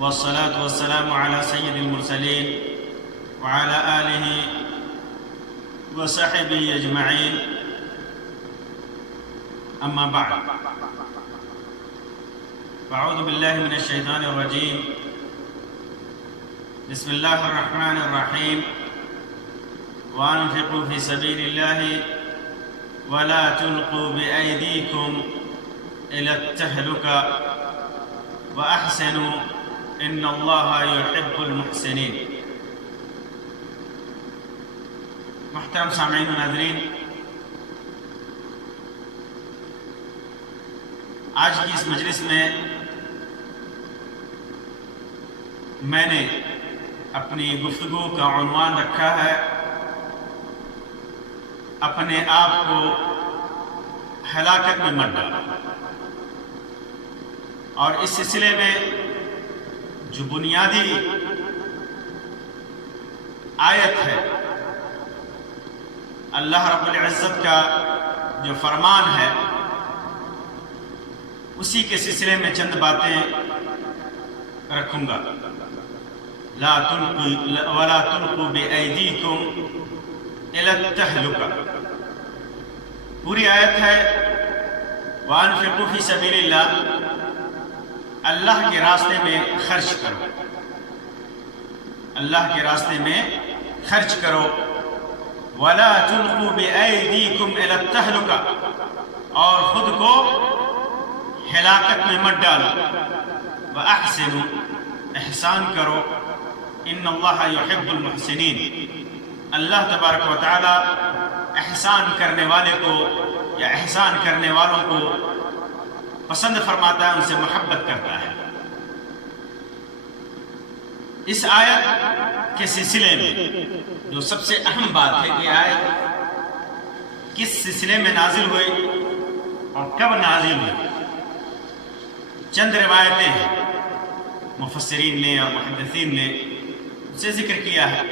والصلاة والسلام على سيد المرسلين وعلى آله وصحبه أجمعين، أما بعد، فأعوذ بالله من الشيطان الرجيم. بسم الله الرحمن الرحيم. وأنفقوا في سبيل الله ولا تلقوا بأيديكم إلى التهلكة وأحسنوا إن الله يحب المحسنين. محترم سامعین و ناظرین، آج کی اس مجلس میں نے اپنی گفتگو کا عنوان رکھا ہے اپنے آپ کو ہلاکت میں مت ڈالو، اور اس سلسلے میں جو بنیادی آیت ہے، اللہ رب العزت کا جو فرمان ہے، اسی کے سلسلے میں چند باتیں رکھوں گا. وَلَا تُلْقُوا بِأَيْدِيكُمْ إِلَى التَّهْلُكَةِ. پوری آیت ہے وَأَنفِقُوا فِي سَبِيلِ اللَّهِ، اللہ کے راستے میں خرچ کرو، اللہ کے راستے میں خرچ کرو. وَلَا تُلْقُوا بِأَيْدِيكُمْ إِلَى التَّهْلُكَةِ، اور خود کو ہلاکت میں مت ڈالو. وَأَحْسِنُوا، احسان کرو. إِنَّ اللَّهَ يُحِبُّ الْمُحْسِنِينَ، اللہ تبارک و تعالی احسان کرنے والے کو یا احسان کرنے والوں کو پسند فرماتا ہے، ان سے محبت کرتا ہے. اس آیت کے سلسلے میں جو سب سے اہم بات ہے کہ آیت کس سلسلے میں نازل ہوئی اور کب نازل ہوئی، چند روایتیں ہیں مفسرین نے اور محدثین نے اسے ذکر کیا ہے.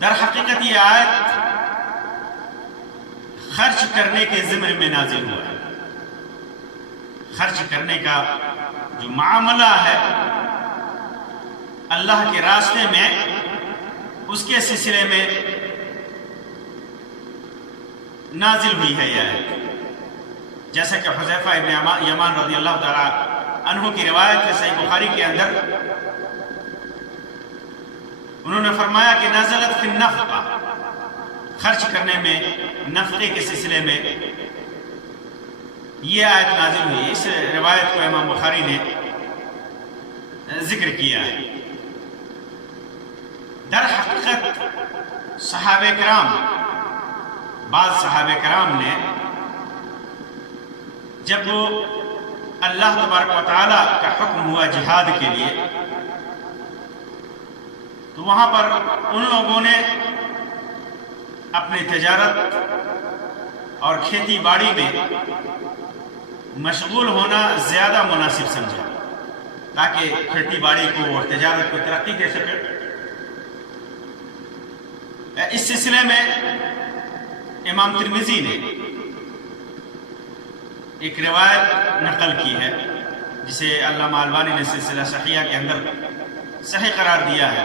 در حقیقت یہ آیت خرچ کرنے کے ضمن میں نازل ہوا ہے. خرچ کرنے کا جو معاملہ ہے اللہ کے راستے میں، اس کے سلسلے میں نازل ہوئی ہے یہ آیت. جیسا کہ حذیفہ ابن یمان رضی اللہ تعالی عنہ کی روایت ہے صحیح بخاری کے اندر، انہوں نے فرمایا کہ نزلت فی النفقہ، خرچ کرنے میں، نفقے کے سلسلے میں یہ آیت نازل ہوئی. اس روایت کو امام بخاری نے ذکر کیا ہے. در حقیقت صحابہ کرام، بعض صحابہ کرام نے جب اللہ تبارک و تعالی کا حکم ہوا جہاد کے لیے، تو وہاں پر ان لوگوں نے اپنی تجارت اور کھیتی باڑی میں مشغول ہونا زیادہ مناسب سمجھا تاکہ کھیتی باڑی کو اور تجارت کو ترقی دے سکے. اس سلسلے میں امام ترمذی نے ایک روایت نقل کی ہے جسے علامہ البانی نے سلسلہ صحیحہ کے اندر صحیح قرار دیا ہے.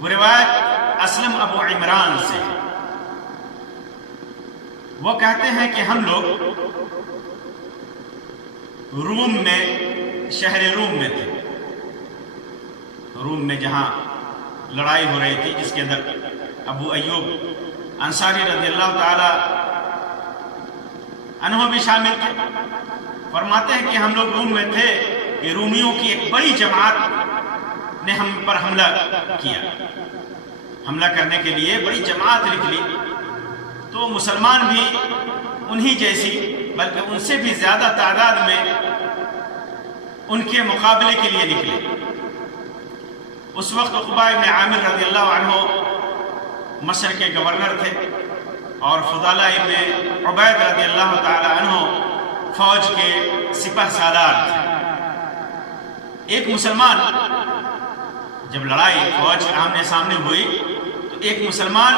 وہ روایت اسلم ابو عمران سے ہے. وہ کہتے ہیں کہ ہم لوگ روم میں، شہر روم میں تھے. روم میں جہاں لڑائی ہو رہی تھی، جس کے اندر ابو ایوب انصاری رضی اللہ تعالی عنہ بھی شامل تھے. فرماتے ہیں کہ ہم لوگ روم میں تھے کہ رومیوں کی ایک بڑی جماعت نے ہم پر حملہ کیا. حملہ کرنے کے لیے بڑی جماعت نکلی، تو مسلمان بھی انہی جیسی بلکہ ان سے بھی زیادہ تعداد میں ان کے مقابلے کے لیے نکلے. اس وقت عقبہ ابن عامر رضی اللہ عنہ مصر کے گورنر تھے، اور فضالہ ابن عبید رضی اللہ تعالی عنہ فوج کے سپہ سالار تھے. ایک مسلمان، جب لڑائی فوج آمنے سامنے ہوئی تو ایک مسلمان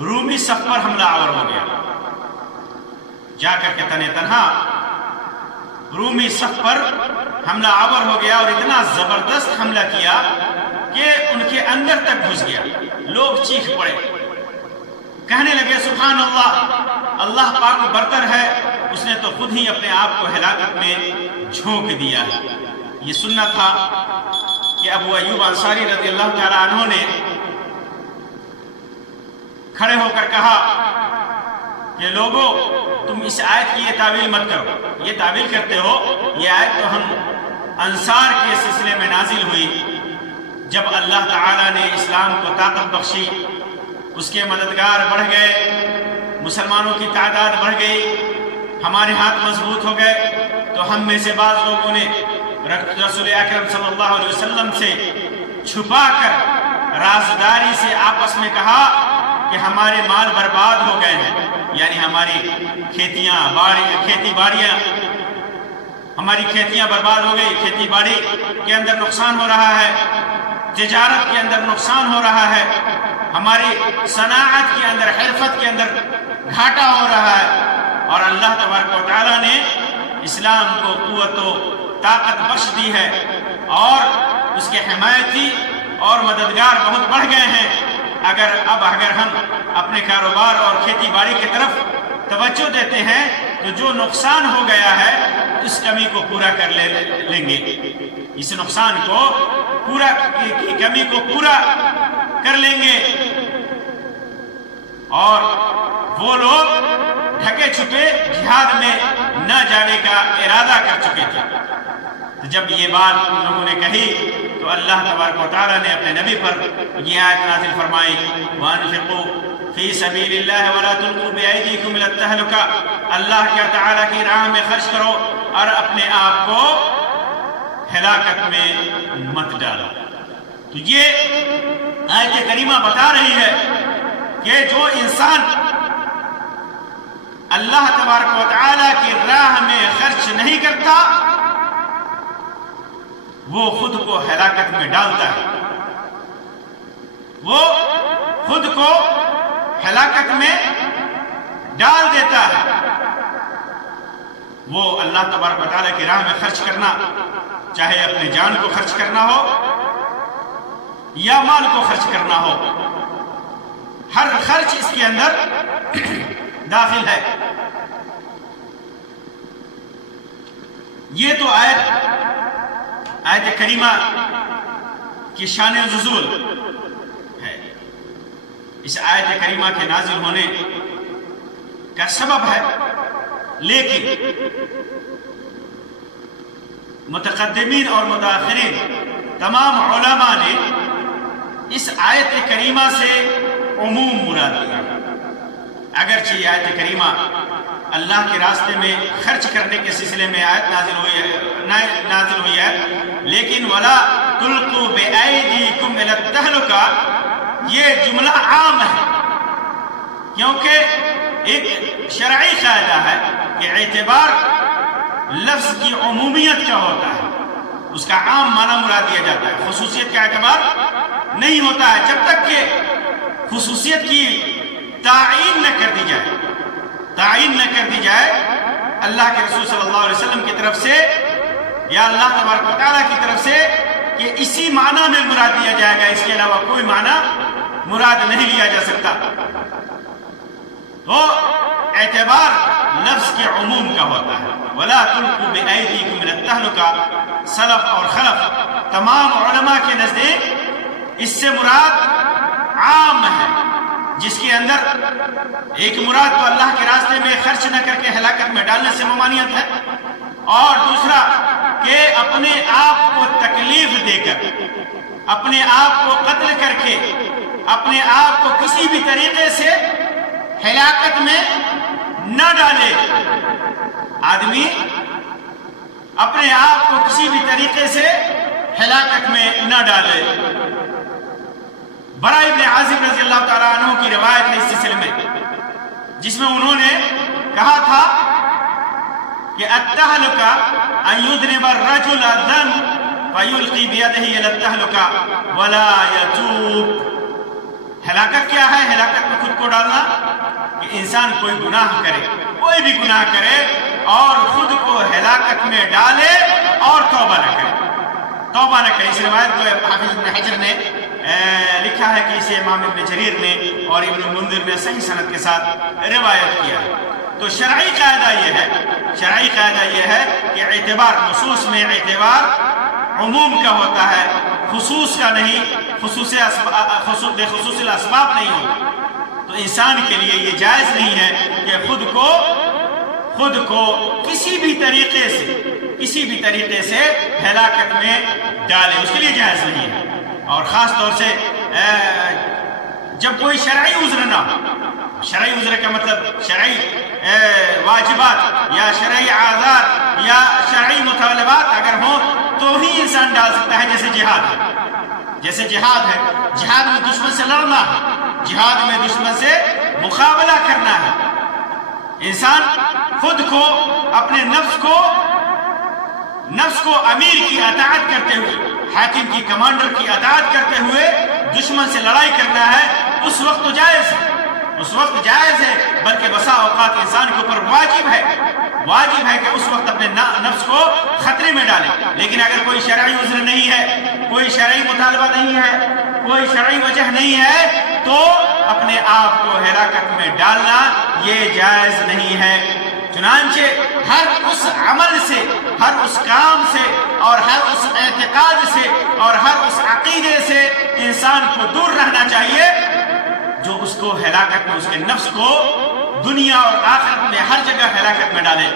رومی صف پر حملہ آور ہو گیا. جا کر کے تنہا رومی صف پر حملہ آور ہو گیا اور اتنا زبردست حملہ کیا کہ ان کے اندر تک گھس گیا. لوگ چیخ پڑے, کہنے لگے سبحان اللہ, اللہ پاک برتر ہے, اس نے تو خود ہی اپنے آپ کو ہلاکت میں جھونک دیا ہے. یہ سننا تھا کہ ابو ایوب انصاری رضی اللہ تعالیٰ عنہ نے کھڑے ہو کر کہا کہ لوگوں تم اس آیت کی یہ تعویل مت کرو, یہ تعویل کرتے ہو, یہ آیت تو ہم انصار کے سلسلے میں نازل ہوئی جب اللہ تعالیٰ نے اسلام کو طاقت بخشی, اس کے مددگار بڑھ گئے, مسلمانوں کی تعداد بڑھ گئی, ہمارے ہاتھ مضبوط ہو گئے, تو ہم میں سے بعض لوگوں نے رسول اکرم صلی اللہ علیہ وسلم سے چھپا کر رازداری سے آپس میں کہا کہ ہمارے مال برباد ہو گئے ہیں, یعنی ہماری کھیتی باڑیاں ہماری کھیتیاں برباد ہو گئی, کھیتی باڑی کے اندر نقصان ہو رہا ہے, تجارت کے اندر نقصان ہو رہا ہے, ہماری صناعت کے اندر, حرفت کے اندر گھاٹا ہو رہا ہے. اور اللہ تبارک و تعالیٰ نے اسلام کو قوت و طاقت بخش دی ہے اور اس کے حمایتی اور مددگار بہت بڑھ گئے ہیں. اگر ہم اپنے کاروبار اور کھیتی باڑی کی طرف توجہ دیتے ہیں تو جو نقصان ہو گیا ہے اس کمی کو پورا کر لیں گے, اس نقصان کو کی کمی کو پورا کر لیں گے. اور وہ لوگ ڈھکے چھپے جہاد میں نہ جانے کا ارادہ کر چکے تھے. تو جب یہ بات ان لوگوں نے کہی تو اللہ تبارک و تعالیٰ نے اپنے نبی پر یہ آیت نازل فرمائی, وَأَنفِقُوا فِي سَبِيلِ اللَّهِ وَلَا تُلْقُوا بِأَيْدِيكُمْ إِلَى التَّهْلُكَةِ, اللہ کے تعالیٰ کی راہ میں خرچ کرو اور اپنے آپ کو ہلاکت میں مت ڈالو. تو یہ آیت کریمہ بتا رہی ہے کہ جو انسان اللہ تبارک و تعالیٰ کی راہ میں خرچ نہیں کرتا وہ خود کو ہلاکت میں ڈالتا ہے, وہ خود کو ہلاکت میں ڈال دیتا ہے. وہ اللہ تبارک و تعالیٰ کی راہ میں خرچ کرنا, چاہے اپنے جان کو خرچ کرنا ہو یا مال کو خرچ کرنا ہو, ہر خرچ اس کے اندر داخل ہے. یہ تو آیت کریمہ کی شان نزول ہے. اس آیت کریمہ کے نازل ہونے کا سبب ہے, لیکن متقدمین اور متاخرین تمام علماء نے اس آیت کریمہ سے عموم مراد لیا. اگرچہ یہ آیت کریمہ اللہ کے راستے میں خرچ کرنے کے سلسلے میں آیت نازل ہوئی ہے, لیکن وَلَا تُلْقُوا بِأَيْدِيكُمْ إِلَى التَّهْلُكَةِ یہ جملہ عام ہے, کیونکہ ایک شرعی قاعدہ ہے کہ اعتبار لفظ کی عمومیت کا ہوتا ہے, اس کا عام معنی مراد دیا جاتا ہے, خصوصیت کا اعتبار نہیں ہوتا ہے جب تک کہ خصوصیت کی تعین نہ کر دی جائے. تعین نہ کر دی جائے اللہ کے رسول صلی اللہ علیہ وسلم کی طرف سے یا اللہ تبارک و تعالیٰ کی طرف سے کہ اسی معنی میں مراد دیا جائے گا, اس کے علاوہ کوئی معنی مراد نہیں لیا جا سکتا. تو اعتبار لفظ کے عموم کا ہوتا ہے. وَلَا تُلْقُوا بِأَيْدِيكُمْ إِلَى التَّهْلُكَةِ, سلف اور خلف تمام علماء کے نزدیک اس سے مراد عام ہے, جس کے اندر ایک مراد تو اللہ کے راستے میں خرچ نہ کر کے ہلاکت میں ڈالنے سے ممانعت ہے, اور دوسرا کہ اپنے آپ کو تکلیف دے کر, اپنے آپ کو قتل کر کے, اپنے آپ کو کسی بھی طریقے سے ہلاکت میں نہ ڈالے. آدمی اپنے آپ کو کسی بھی طریقے سے ہلاکت میں نہ ڈالے. برا ابن عازب رضی اللہ تعالیٰ عنہ کی روایت ہے اس سلسلے میں, جس میں انہوں نے کہا تھا کہ التہلکہ ان یذنب الرجل الذنب فیلقی بیدہ الی التہلکہ ولا یتوب. ہلاکت کیا ہے؟ ہلاکت میں خود کو ڈالنا کہ انسان کوئی گناہ کرے, کوئی بھی گناہ کرے اور خود کو ہلاکت میں ڈالے اور توبہ نہ کرے، توبہ نہ کرے۔ اس روایت کو حافظ ابن حجر نے لکھا ہے کہ اسے امام ابن جریر نے اور ابن المنذر نے صحیح سند کے ساتھ روایت کیا ہے۔ تو شرعی قاعدہ یہ ہے کہ اعتبار نصوص میں اعتبار عموم کا ہوتا ہے، خصوص کا نہیں، خصوص الاسباب نہیں ہوتا۔ تو انسان کے لیے یہ جائز نہیں ہے کہ خود کو کسی بھی طریقے سے ہلاکت میں ڈالے، اس کے لیے جائز نہیں ہے۔ اور خاص طور سے جب کوئی شرعی عذر نہ ہو، شرعی عذر کا مطلب شرعی واجبات یا شرعی آزار یا شرعی مطالبات اگر ہوں تو ہی انسان ڈال سکتا ہے، جیسے جہاد ہے، جہاد میں دشمن سے لڑنا ہے، جہاد میں دشمن سے مقابلہ کرنا ہے۔ انسان خود کو اپنے نفس کو امیر کی اطاعت کرتے ہوئے، حاکم کی کمانڈر کی اطاعت کرتے ہوئے دشمن سے لڑائی کرنا ہے، اس وقت تو جائز ہے، بلکہ بسا اوقات انسان کے اوپر واجب ہے کہ اس وقت اپنے نفس کو خطرے میں ڈالے۔ لیکن اگر کوئی شرعی عذر نہیں ہے، کوئی شرعی مطالبہ نہیں ہے، کوئی شرعی وجہ نہیں ہے، تو اپنے آپ کو ہلاکت میں ڈالنا یہ جائز نہیں ہے۔ چنانچہ ہر اس عمل سے، ہر اس کام سے اور ہر اس اعتقاد سے اور ہر اس عقیدے سے انسان کو دور رہنا چاہیے جو اس کو ہلاکت میں، اس کے نفس کو دنیا اور آخرت میں ہر جگہ ہلاکت میں ڈالے۔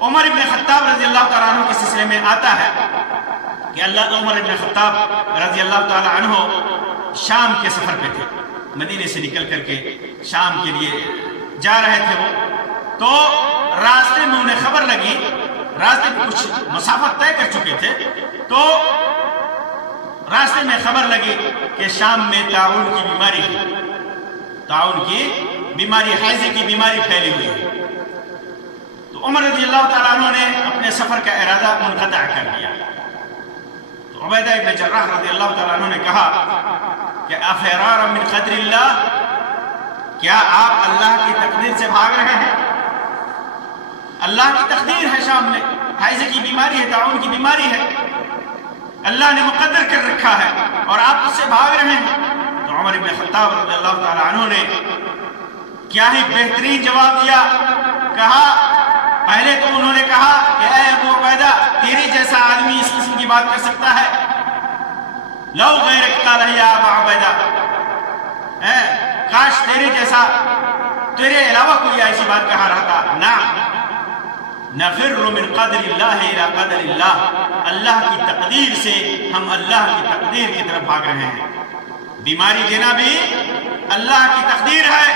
عمر ابن خطاب رضی اللہ تعالیٰ عنہ کے سلسلے میں آتا ہے کہ عمر ابن خطاب رضی اللہ تعالیٰ عنہ شام کے سفر پہ تھے، مدینے سے نکل کر کے شام کے لیے جا رہے تھے وہ، تو راستے میں انہیں خبر لگی، راستے میں کچھ مسافت طے کر چکے تھے، تو راستے میں خبر لگی کہ شام میں طاعون کی بیماری ہے، طاعون کی بیماری، حیضے کی بیماری پھیلی ہوئی ہے۔ تو عمر رضی اللہ تعالیٰ عنہ نے اپنے سفر کا ارادہ منقطع کر دیا۔ تو عبیدہ ابن جراح رضی اللہ تعالیٰ عنہ نے کہا کہ افرارا من قدر اللہ، کیا آپ اللہ کی تقدیر سے بھاگ رہے ہیں؟ اللہ کی تقدیر ہے، شام میں حیضے کی بیماری ہے، طاعون کی بیماری ہے، اللہ نے مقدر کر رکھا ہے اور آپ اس سے بھاگ رہے ہیں۔ تو عمر بن خطاب رضی اللہ تعالیٰ عنہ نے کیا ہی بہترین جواب دیا، کہا، پہلے تو انہوں نے کہا کہ اے ابو عبیدہ، تیرے جیسا آدمی اس قسم کی بات کر سکتا ہے؟ لو غیرک قال یا ابا عبیدہ، کاش تیرے علاوہ کوئی ایسی بات کہا رہتا۔ نفر من قدر اللہ الى قدر اللہ، اللہ کی تقدیر سے ہم اللہ کی تقدیر کی طرف بھاگ رہے ہیں۔ بیماری دینا بھی اللہ کی تقدیر ہے،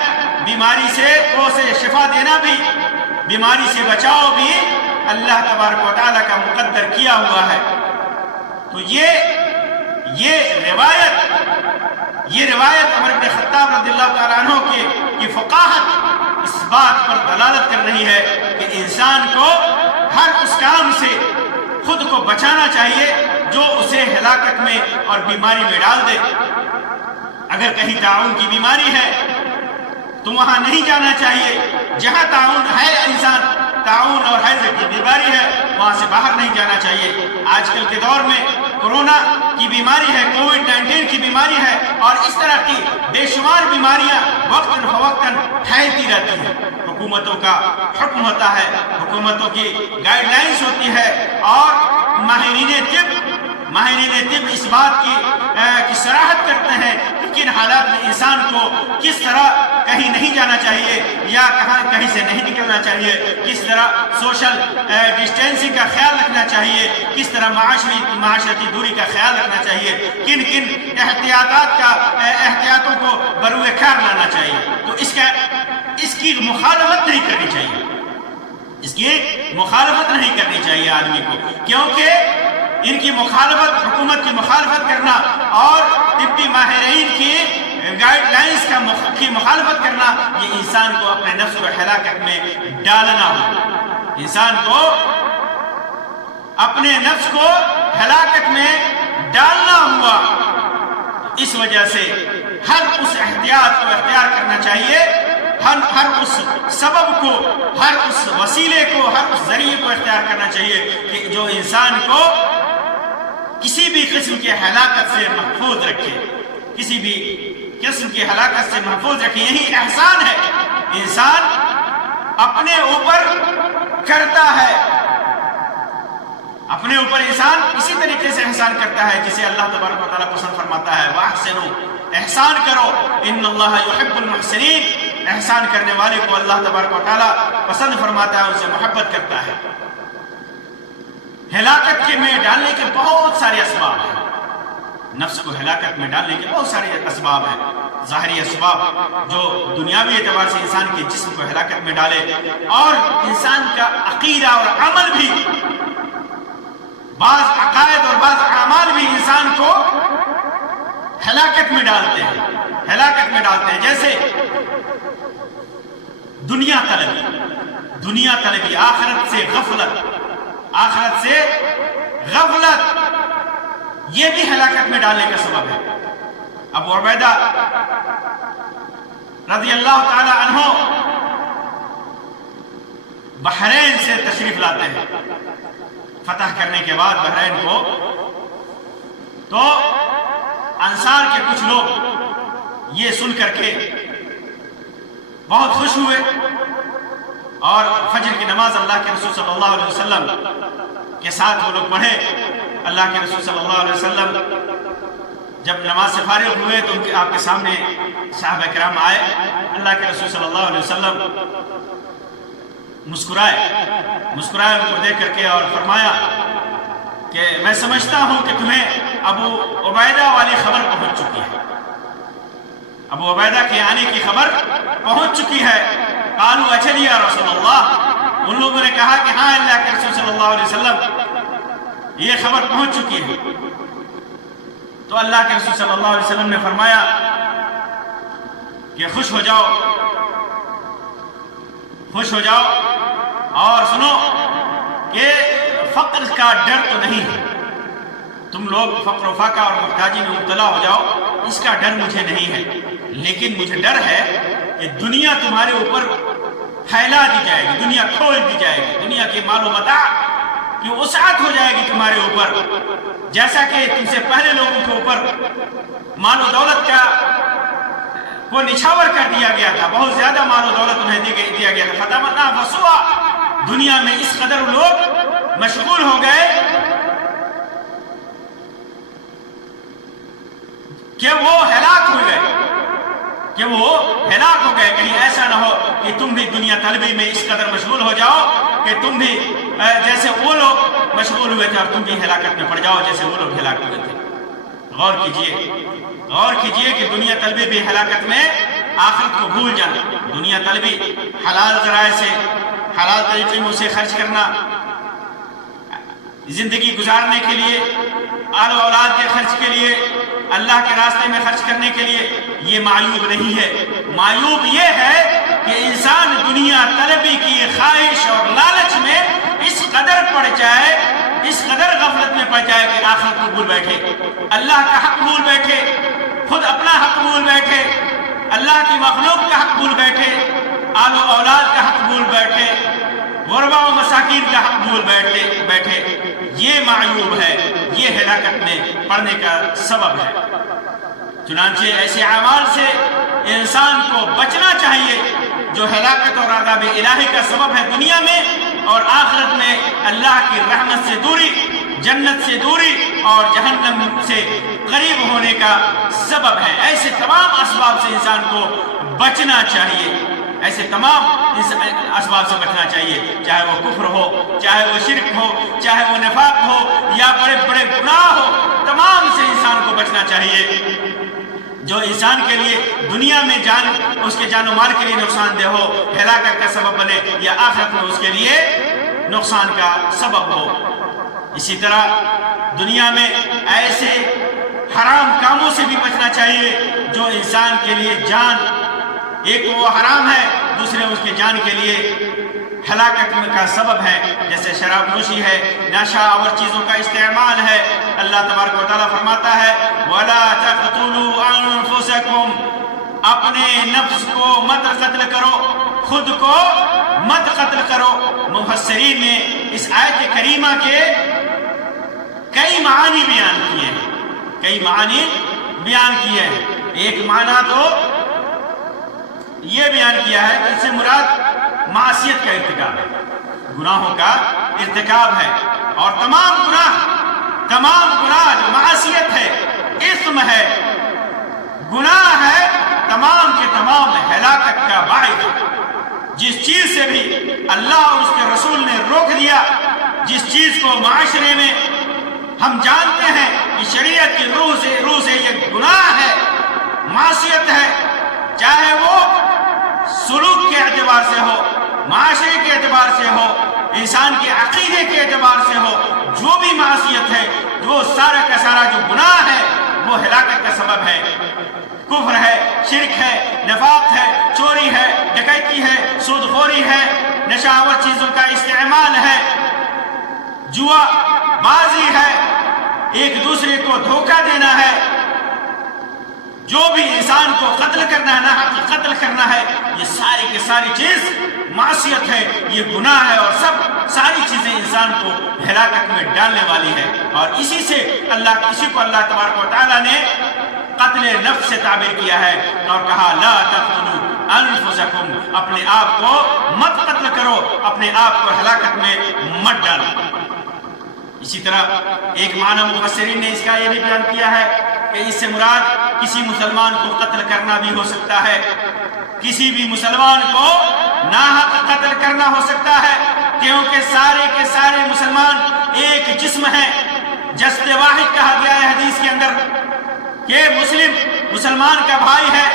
بیماری سے شفا دینا بھی، بیماری سے بچاؤ بھی اللہ تبارک و تعالیٰ کا مقدر کیا ہوا ہے۔ تو یہ روایت عمر بن خطاب رضی اللہ تعالیٰ عنہ کی فقاہت اس بات پر دلالت کر رہی ہے کہ انسان کو ہر اس کام سے خود کو بچانا چاہیے جو اسے ہلاکت میں اور بیماری میں ڈال دے۔ اگر کہیں طاعون کی بیماری ہے تو وہاں نہیں جانا چاہیے، جہاں طاعون ہے، انسان طاعون اور حیضے کی بیماری ہے وہاں سے باہر نہیں جانا چاہیے۔ آج کل کے دور میں کورونا کی بیماری ہے، کووڈ-19 کی بیماری ہے اور اس طرح کی بے شمار بیماریاں وقتاً فوقتاً پھیلتی رہتی ہیں۔ حکومتوں کا حکم ہوتا ہے، حکومتوں کی گائیڈ لائنز ہوتی ہے اور ماہرین طب اس بات کی صراحت کرتے ہیں کہ کن حالات میں انسان کو کس طرح کہیں نہیں جانا چاہیے یا کہیں سے نہیں نکلنا چاہیے، کس طرح سوشل ڈسٹینسنگ کا خیال رکھنا چاہیے، کس طرح معاشرتی دوری کا خیال رکھنا چاہیے، کن احتیاطوں کو بروئے کار لانا چاہیے۔ تو اس کی مخالفت نہیں کرنی چاہیے، اس کی مخالفت نہیں کرنی چاہیے آدمی کو، کیونکہ ان کی مخالفت، حکومت کی مخالفت کرنا اور طبی ماہرین کی گائیڈ لائنز کی مخالفت کرنا، یہ انسان کو اپنے نفس کو ہلاکت میں ڈالنا ہو، انسان کو اپنے نفس کو ہلاکت میں ڈالنا ہوا۔ اس وجہ سے ہر اس احتیاط کو اختیار کرنا چاہیے، ہر اس سبب کو، ہر اس وسیلے کو، ہر اس ذریعے کو اختیار کرنا چاہیے کہ جو انسان کو کسی بھی قسم کے ہلاکت سے محفوظ رکھے، کسی بھی قسم کی ہلاکت سے محفوظ رکھے۔ یہی احسان ہے، انسان اپنے اوپر کرتا ہے، اپنے اوپر انسان اسی طریقے سے احسان کرتا ہے جسے اللہ تبارک و تعالیٰ پسند فرماتا ہے۔ وَأَحْسِنُوا، احسان کرو، إِنَّ اللَّهَ يُحِبُّ الْمُحْسِنِينَ، احسان کرنے والے کو اللہ تبارک و تعالیٰ پسند فرماتا ہے، ان سے محبت کرتا ہے۔ ہلاکت کے میں ڈالنے کے بہت سارے اسباب ہیں، نفس کو ہلاکت میں ڈالنے کے بہت سارے اسباب ہیں، ظاہری اسباب جو دنیاوی اعتبار سے انسان کے جسم کو ہلاکت میں ڈالے، اور انسان کا عقیدہ اور عمل بھی، بعض عقائد اور بعض اعمال بھی انسان کو ہلاکت میں ڈالتے ہیں، ہلاکت میں ڈالتے ہیں، جیسے دنیا طلبی، آخرت سے غفلت، آخرت سے غفلت، یہ بھی ہلاکت میں ڈالنے کا سبب ہے۔ ابو عبیدہ رضی اللہ تعالی عنہ بحرین سے تشریف لاتے ہیں، فتح کرنے کے بعد بحرین کو، تو انصار کے کچھ لوگ یہ سن کر کے بہت خوش ہوئے، اور فجر کی نماز اللہ کے رسول صلی اللہ علیہ وسلم کے ساتھ وہ لوگ پڑھے۔ اللہ کے رسول صلی اللہ علیہ وسلم جب نماز سے فارغ ہوئے تو آپ کے سامنے صحابہ کرام آئے، اللہ کے رسول صلی اللہ علیہ وسلم مسکرائے ان کو دیکھ کر کے، اور فرمایا کہ میں سمجھتا ہوں کہ تمہیں ابو عبیدہ والی خبر پہنچ چکی ہے، ابو عبیدہ کے آنے کی خبر پہنچ چکی ہے۔ قالوا اجل یا رسول اللہ، ان لوگوں نے کہا کہ ہاں اللہ کے رسول صلی اللہ علیہ وسلم یہ خبر پہنچ چکی ہے۔ تو اللہ کے رسول صلی اللہ علیہ وسلم نے فرمایا کہ خوش ہو جاؤ، خوش ہو جاؤ، اور سنو کہ فقر کا ڈر تو نہیں ہے، تم لوگ فقر و فاقہ اور محتاجی میں مبتلا ہو جاؤ، اس کا ڈر مجھے نہیں ہے، لیکن مجھے ڈر ہے کہ دنیا تمہارے اوپر پھیلا دی جائے گی، دنیا کھول دی جائے گی، دنیا کی مال و متاع کی وسعت ہو جائے گی تمہارے اوپر، جیسا کہ تم سے پہلے لوگوں کے اوپر مال و دولت کا وہ نچھاور کر دیا گیا تھا، بہت زیادہ مال و دولت انہیں دیا گیا تھا۔ فتمنا فسوا، دنیا میں اس قدر لوگ مشغول ہو گئے کہ وہ ہلاک ہو گئے، کہیں ایسا نہ ہو کہ تم بھی دنیا طلبی میں اس قدر مشغول ہو جاؤ کہ تم بھی جیسے وہ لوگ مشغول ہوئے تھے اور تم بھی ہلاکت میں پڑ جاؤ جیسے وہ لوگ ہلاک ہوئے تھے۔ غور کیجئے کہ دنیا طلبی بھی ہلاکت میں، آخرت کو بھول جانا، دنیا طلبی حلال ذرائع سے، حلال طریقے میں اسے خرچ کرنا، زندگی گزارنے کے لیے، آل و اولاد کے خرچ کے لیے، اللہ کے راستے میں خرچ کرنے کے لیے، یہ معیوب نہیں ہے۔ معیوب یہ ہے کہ انسان دنیا طلبی کی خواہش اور لالچ میں اس قدر پڑ جائے، اس قدر غفلت میں پڑ جائے کہ آخرت کو بھول بیٹھے، اللہ کا حق بھول بیٹھے، خود اپنا حق بھول بیٹھے، اللہ کی مخلوق کا حق بھول بیٹھے، آل و اولاد کا حق بھول بیٹھے، غربا و مساکین کا حق بھول بیٹھے۔ یہ معیوب ہے، یہ ہلاکت میں پڑنے کا سبب ہے۔ چنانچہ ایسے اعمال سے انسان کو بچنا چاہیے جو ہلاکت اور عذاب الہی کا سبب ہے دنیا میں اور آخرت میں، اللہ کی رحمت سے دوری، جنت سے دوری اور جہنم سے قریب ہونے کا سبب ہے۔ ایسے تمام اسباب سے انسان کو بچنا چاہیے، ایسے تمام اسباب سے بچنا چاہیے، چاہے وہ کفر ہو، چاہے وہ شرک ہو، چاہے وہ نفاق ہو یا بڑے بڑے گناہ ہو، تمام سے انسان کو بچنا چاہیے جو انسان کے لیے دنیا میں اس کے جان و مال کے لیے نقصان دہ ہو، ہلاکت کا سبب بنے، یا آخرت میں اس کے لیے نقصان کا سبب ہو۔ اسی طرح دنیا میں ایسے حرام کاموں سے بھی بچنا چاہیے جو انسان کے لیے جان، ایک وہ حرام ہے، دوسرے اس کے جان کے لیے ہلاکت کا سبب ہے، جیسے شراب نوشی ہے، نشہ آور چیزوں کا استعمال ہے۔ اللہ تبارک و تعالیٰ فرماتا ہے وَلَا تَقْتُلُوا أَنفُسَكُمْ، اپنے نفس کو مت قتل کرو، خود کو مت قتل کرو۔ مفسرین نے اس آیت کریمہ کے کئی معانی بیان کیے ہیں، کئی معانی بیان کیے ہیں۔ ایک معنی تو یہ بیان کیا ہے کہ اس سے مراد معصیت کا ارتکاب ہے، گناہوں کا ارتکاب ہے، اور تمام گناہ جو معصیت ہے، اسم ہے، گناہ ہے، تمام کے تمام ہلاکت کا باعث ہے۔ جس چیز سے بھی اللہ اور اس کے رسول نے روک دیا، جس چیز کو معاشرے میں ہم جانتے ہیں کہ شریعت کی روح سے یہ گناہ ہے، معصیت ہے، چاہے وہ سلوک کے اعتبار سے ہو، معاشرے کے اعتبار سے ہو، انسان کے عقیدے کے اعتبار سے ہو، جو بھی معصیت ہے، جو سارا کا سارا جو گناہ ہے وہ ہلاکت کا سبب ہے۔ کفر ہے، شرک ہے، نفاق ہے، چوری ہے، ڈکیتی ہے، سود خوری ہے، نشہ آور چیزوں کا استعمال ہے، جوا بازی ہے، ایک دوسرے کو دھوکہ دینا ہے، جو بھی انسان کو قتل کرنا ہے، ناحق قتل کرنا ہے، یہ ساری کی ساری چیز معصیت ہے، یہ گناہ ہے، اور ساری چیزیں انسان کو ہلاکت میں ڈالنے والی ہے۔ اور اسی سے اسی کو اللہ تبارک و تعالیٰ نے قتل نفس سے تعبیر کیا ہے اور کہا لا تقتلوا انفسکم، اپنے آپ کو مت قتل کرو، اپنے آپ کو ہلاکت میں مت ڈالو۔ اسی طرح ایک معنی مفسرین نے اس کا یہ بھی بیان کیا ہے کہ اس سے مراد کسی مسلمان کو قتل کرنا بھی ہو سکتا ہے، کسی بھی مسلمان کو ناحق قتل کرنا ہو سکتا ہے، کیونکہ سارے کے سارے مسلمان ایک جسم ہیں۔ جسد واحد کہا گیا ہے حدیث کے اندر کہ مسلمان کا بھائی ہے،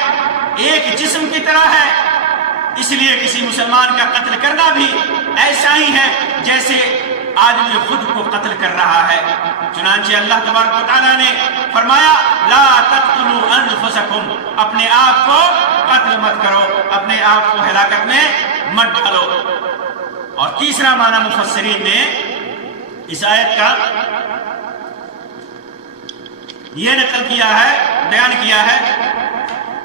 ایک جسم کی طرح ہے، اس لیے کسی مسلمان کا قتل کرنا بھی ایسا ہی ہے جیسے آدمی خود کو قتل کر رہا ہے۔ چنانچہ اللہ تبارک و تعالیٰ نے فرمایا لا تقتلوا انفسکم، اپنے آپ کو قتل مت کرو، اپنے آپ کو ہلاکت میں مت ڈالو۔ اور تیسرا معنی مفسرین نے اس آیت کا یہ نقل کیا ہے، بیان کیا ہے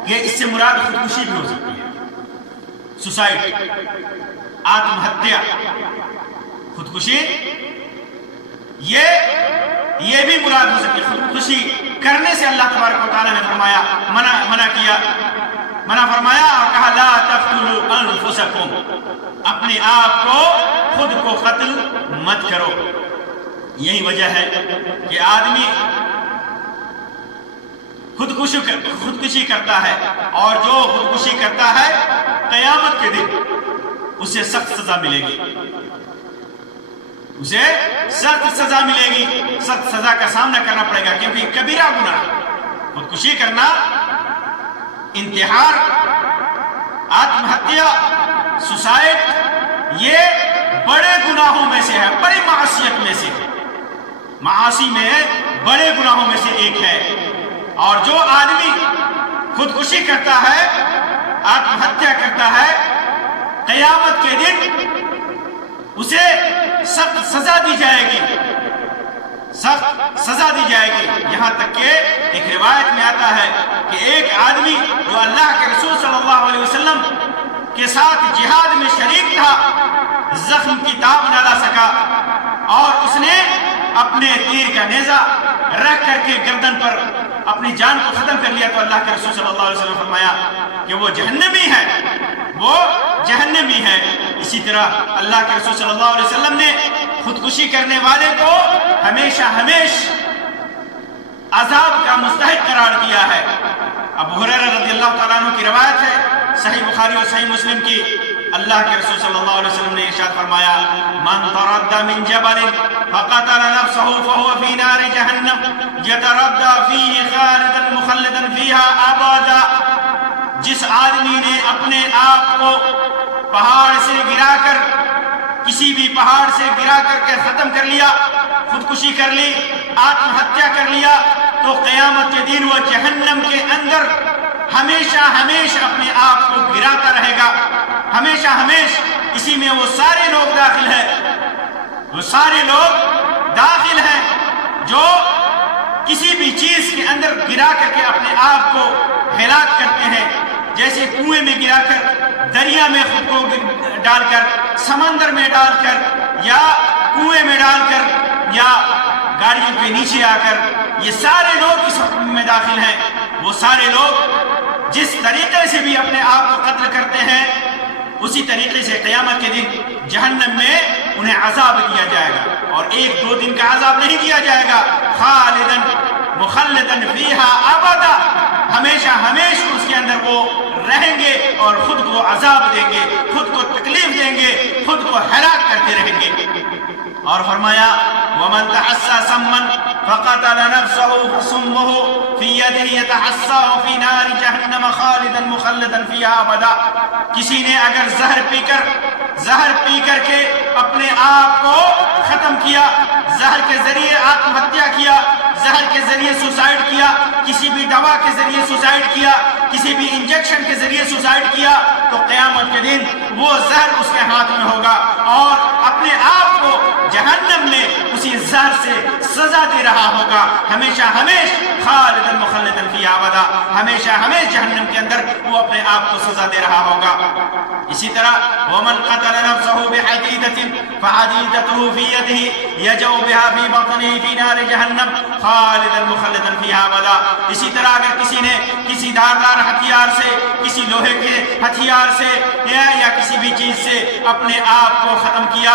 کہ اس سے مراد خودکشی بھی ہو سکتی ہے، سوسائڈ، آتم ہتیا، خودکشی، یہ بھی مراد ہو سکتی ہے۔ خودکشی کرنے سے اللہ تبارک و تعالیٰ نے فرمایا، منع فرمایا اور کہا لا تقتلوا انفسکم، اپنے آپ کو خود کو قتل مت کرو۔ یہی وجہ ہے کہ آدمی خودکشی کرتا ہے، اور جو خودکشی کرتا ہے قیامت کے دن اسے سخت سزا ملے گی، اسے سخت سزا ملے گی، سخت سزا کا سامنا کرنا پڑے گا، کیونکہ کبیرہ گناہ خودکشی کرنا، انتحار، آتم ہتیا، سوسائڈ، یہ بڑے گناہوں میں سے ہے، بڑی معصیت میں سے ہے، معاصی میں بڑے گناہوں میں سے ایک ہے۔ اور جو آدمی خودکشی کرتا ہے، آتم ہتیا کرتا ہے، قیامت کے دن اسے سخت سزا دی جائے گی، سخت سزا دی جائے گی۔ یہاں تک کہ ایک روایت میں آتا ہے کہ ایک آدمی جو اللہ کے رسول صلی اللہ علیہ وسلم کے ساتھ جہاد میں شریک تھا، زخم کی تاب نہ لا سکا، اور اس نے اپنے تیر کا نیزہ رکھ کر کے گردن پر اپنی جان کو ختم کر لیا، تو اللہ کے رسول صلی اللہ علیہ وسلم نے فرمایا کہ وہ جہنمی ہے، وہ جہنمی ہے۔ اسی طرح اللہ کے رسول صلی اللہ علیہ وسلم نے خودکشی کرنے والے کو ہمیشہ عذاب کا مستحق قرار دیا ہے۔ ابو ہریرہ رضی اللہ تعالیٰ عنہ کی روایت ہے، صحیح بخاری اور صحیح مسلم کی، اللہ کے رسول صلی اللہ علیہ وسلم نے ارشاد فرمایا من تردى من جبل فقتل نفسه فهو في نار جہنم يتردى فيه خالدا مخلدا فيها ابدا، جس آدمی نے اپنے آپ کو پہاڑ سے گرا کر، کسی بھی پہاڑ سے گرا کر کے ختم کر لیا، خودکشی کر لی، آتم ہتیا کر لیا، تو قیامت کے دن وہ جہنم کے اندر ہمیشہ اپنے آپ کو گراتا رہے گا، ہمیشہ اسی میں وہ سارے لوگ داخل ہیں، وہ سارے لوگ داخل ہیں جو کسی بھی چیز کے اندر گرا کر کے اپنے آپ کو ہلاک کرتے ہیں، جیسے کنویں میں گرا کر، دریا میں خود کو ڈال کر، سمندر میں ڈال کر، یا کنویں میں ڈال کر، یا گاڑیوں کے نیچے آ کر، یہ سارے لوگ اس حکم میں داخل ہیں۔ وہ سارے لوگ جس طریقے سے بھی اپنے آپ کو قتل کرتے ہیں، اسی طریقے سے قیامت کے دن جہنم میں انہیں عذاب دیا جائے گا، اور ایک دو دن کا عذاب نہیں دیا جائے گا، خالدن مخلدن فیہا ابدا، ہمیشہ ہمیشہ اس کے اندر وہ رہیں گے اور خود کو عذاب دیں گے، خود کو تکلیف دیں گے، خود کو ہلاک کرتے رہیں گے۔ اور فرمایا وَمَنْ تَحَسَّى سَمًّا فَقَتَلَ نَفْسَهُ فَسُمُّهُ فِي يَدِهِ يَتَحَسَّاهُ فِي نَارِ جَهَنَّمَ خَالِدًا مُخَلَّدًا فِيهَا أَبَدًا، کسی نے اگر زہر پی کر کے اپنے آپ کو ختم کیا، زہر کے ذریعے آتم ہتیا کیا، زہر کے ذریعے سوسائڈ کیا، کسی بھی دوا کے ذریعے سوسائڈ کیا، کسی بھی انجیکشن کے ذریعے سوسائڈ کیا، تو قیامت کے دن وہ زہر اس کے ہاتھ میں ہوگا اور اپنے آپ کو جہنم میں اسی زہر سے سزا دے رہا ہوگا، ہمیشہ خالدن مخلدن فیہا ابدا، ہمیشہ جہنم کے اندر وہ اپنے آپ کو سزا دے رہا ہوگا۔ اسی طرح ومن قتل نفسه بحديدة فحديدته في يده يجو بها في بطنه في نار جہنم خالدا مخلدا فيها ابدا، اسی طرح اگر کسی نے کسی دھاردار ہتھیار سے، کسی لوہے کے ہتھیار سے یا کسی بھی چیز سے اپنے آپ کو ختم کیا،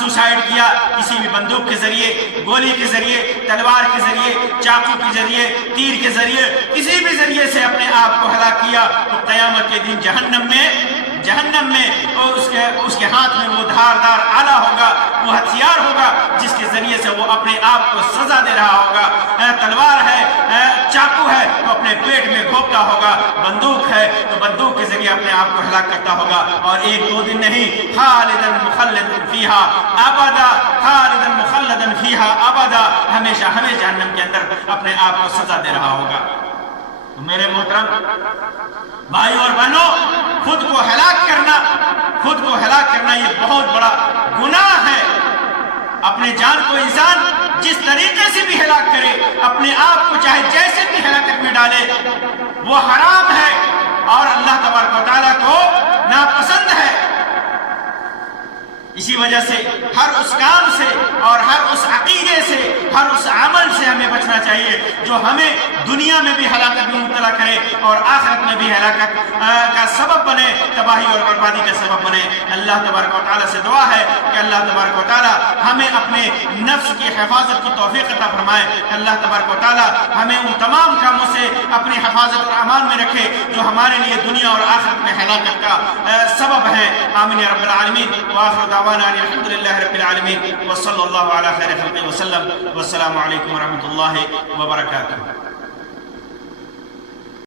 سوسائڈ کیا، کسی بھی بندوق کے ذریعے، گولی کے ذریعے، تلوار کے ذریعے، چاقو کے ذریعے، تیر کے ذریعے، کسی بھی ذریعے سے اپنے آپ کو ہلاک کیا، تو قیامت کے دن جہنم میں اس کے ہاتھ میں وہ دھاردار آلہ ہوگا، وہ ہتھیار ہوگا جس کے ذریعے سے وہ اپنے آپ کو سزا دے رہا ہوگا۔ تلوار ہے، چاقو ہے تو اپنے پیٹ میں گھونپتا ہوگا، بندوق ہے تو بندوق کے ذریعے اپنے آپ کو ہلاک کرتا ہوگا، اور ایک دو دن نہیں، خالدن مخلدن فیہا ابدا، خالدن مخلدن فیہا ابدا، ہمیشہ جہنم کے اندر اپنے آپ کو سزا دے رہا ہوگا۔ تو میرے محترم بھائی اور بہنوں، خود کو ہلاک کرنا یہ بہت بڑا گناہ ہے۔ اپنے جان کو انسان جس طریقے سے بھی ہلاک کرے، اپنے آپ کو چاہے جیسے بھی ہلاکت میں ڈالے، وہ حرام ہے اور اللہ تبارک و تعالیٰ کو ناپسند ہے۔ اسی وجہ سے ہر اس کام سے اور ہر اس عقیدے سے، ہر اس عمل سے ہمیں بچنا چاہیے جو ہمیں دنیا میں بھی ہلاکت میں مبتلا کرے اور آخرت میں بھی ہلاکت کا سبب بنے، تباہی اور بربادی کا سبب بنے۔ اللہ تبارک و تعالیٰ سے دعا ہے کہ اللہ تبارک و تعالیٰ ہمیں اپنے نفس کی حفاظت کی توفیق عطا فرمائے۔ اللہ تبارک و تعالیٰ ہمیں ان تمام کاموں سے اپنی حفاظت اور امان میں رکھے جو ہمارے لیے دنیا اور آخرت میں ہلاکت کا سبب ہے۔ آمین یا رب العالمین۔ وآخر دعوانا الحمد للہ رب العالمین، وصلی اللہ علی خیر خلقہ وسلم، والسلام علیکم ورحمۃ اللہ وبرکاتہ۔